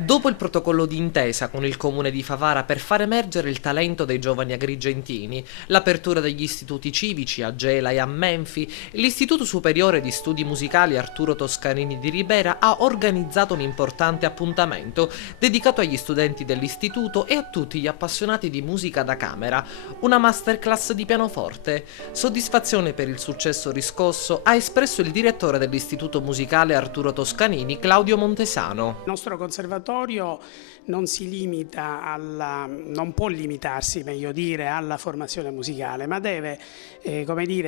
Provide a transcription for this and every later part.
Dopo il protocollo d'intesa con il comune di Favara per far emergere il talento dei giovani agrigentini, l'apertura degli istituti civici a Gela e a Menfi, l'Istituto Superiore di Studi Musicali Arturo Toscanini di Ribera ha organizzato un importante appuntamento dedicato agli studenti dell'istituto e a tutti gli appassionati di musica da camera, una masterclass di pianoforte. Soddisfazione per il successo riscosso ha espresso il direttore dell'Istituto Musicale Arturo Toscanini, Claudio Montesano. Il nostro conservatorio non si limita non può limitarsi, meglio dire, alla formazione musicale, ma deve,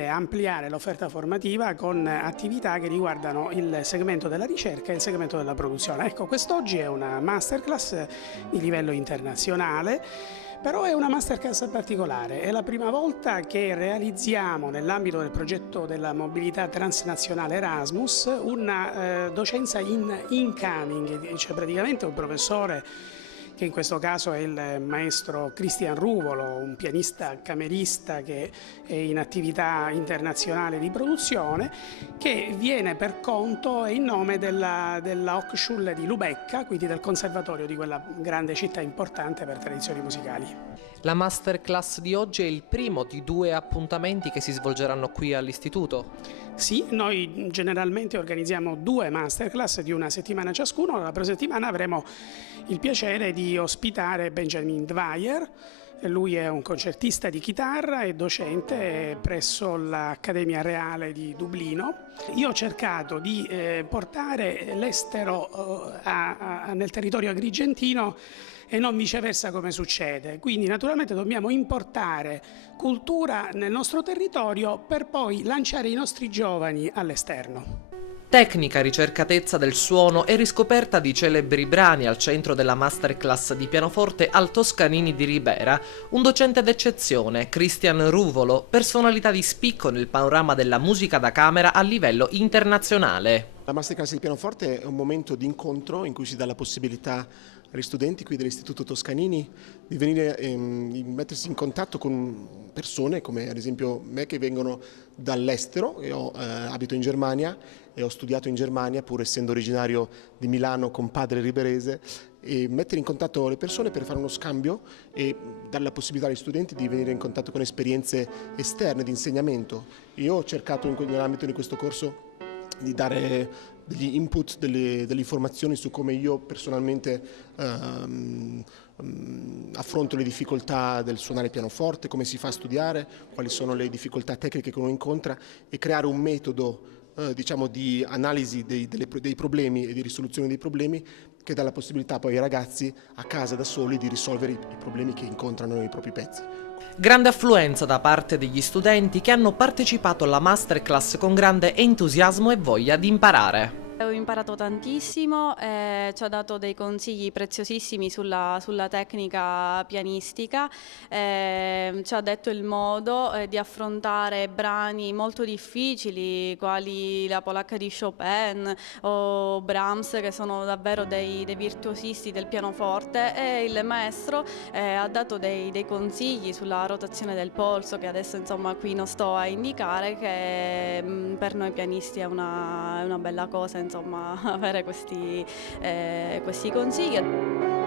ampliare l'offerta formativa con attività che riguardano il segmento della ricerca e il segmento della produzione. Ecco, quest'oggi è una masterclass di livello internazionale. Però è una masterclass particolare, è la prima volta che realizziamo nell'ambito del progetto della mobilità transnazionale Erasmus una docenza in incoming, cioè praticamente un professore che in questo caso è il maestro Christian Ruvolo, un pianista camerista che è in attività internazionale di produzione, che viene per conto e in nome della Hochschule di Lubecca, quindi del conservatorio di quella grande città importante per tradizioni musicali. La masterclass di oggi è il primo di 2 appuntamenti che si svolgeranno qui all'istituto. Sì, noi generalmente organizziamo 2 masterclass di una settimana ciascuno. La prossima settimana avremo il piacere di ospitare Benjamin Dwyer. Lui è un concertista di chitarra e docente presso l'Accademia Reale di Dublino. Io ho cercato di portare l'estero nel territorio agrigentino e non viceversa come succede. Quindi naturalmente dobbiamo importare cultura nel nostro territorio per poi lanciare i nostri giovani all'esterno. Tecnica, ricercatezza del suono e riscoperta di celebri brani al centro della masterclass di pianoforte al Toscanini di Ribera, un docente d'eccezione, Christian Ruvolo, personalità di spicco nel panorama della musica da camera a livello internazionale. La masterclass di pianoforte è un momento di incontro in cui si dà la possibilità agli studenti qui dell'Istituto Toscanini di venire di mettersi in contatto con persone come ad esempio me che vengono dall'estero. Io abito in Germania e ho studiato in Germania pur essendo originario di Milano con padre riberese, e mettere in contatto le persone per fare uno scambio e dare la possibilità agli studenti di venire in contatto con esperienze esterne di insegnamento. Io ho cercato nell'ambito di questo corso di dare degli input, delle informazioni su come io personalmente affronto le difficoltà del suonare pianoforte, come si fa a studiare, quali sono le difficoltà tecniche che uno incontra, e creare un metodo di analisi dei problemi e di risoluzione dei problemi che dà la possibilità poi ai ragazzi a casa da soli di risolvere i problemi che incontrano nei propri pezzi. Grande affluenza da parte degli studenti che hanno partecipato alla masterclass con grande entusiasmo e voglia di imparare. Ho imparato tantissimo, ci ha dato dei consigli preziosissimi sulla tecnica pianistica, ci ha detto il modo di affrontare brani molto difficili quali la polacca di Chopin o Brahms, che sono davvero dei virtuosisti del pianoforte, e il maestro ha dato dei consigli sulla rotazione del polso, che adesso insomma qui non sto a indicare, che per noi pianisti è una bella cosa, insomma, avere questi consigli.